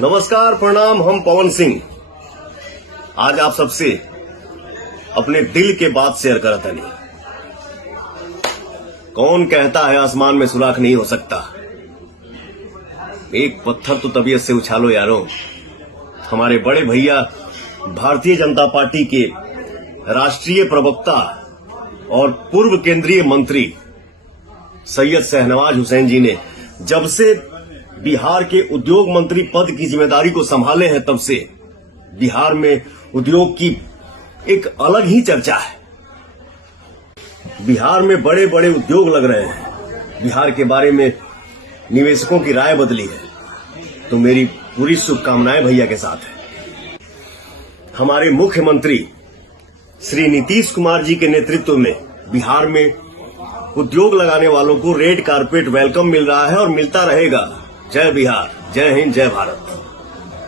नमस्कार, प्रणाम। हम पवन सिंह आज आप सबसे अपने दिल के बात शेयर करत हनी। कौन कहता है आसमान में सुराख नहीं हो सकता। एक पत्थर तो तबीयत से उछालो यारो। हमारे बड़े भैया भारतीय जनता पार्टी के राष्ट्रीय प्रवक्ता और पूर्व केंद्रीय मंत्री सैयद शहनवाज हुसैन जी ने जब से बिहार के उद्योग मंत्री पद की जिम्मेदारी को संभाले हैं, तब से बिहार में उद्योग की एक अलग ही चर्चा है। बिहार में बड़े बड़े उद्योग लग रहे हैं। बिहार के बारे में निवेशकों की राय बदली है। तो मेरी पूरी शुभकामनाएं भैया के साथ है। हमारे मुख्यमंत्री श्री नीतीश कुमार जी के नेतृत्व में बिहार में उद्योग लगाने वालों को रेड कारपेट वेलकम मिल रहा है और मिलता रहेगा। जय बिहार, जय हिंद, जय भारत।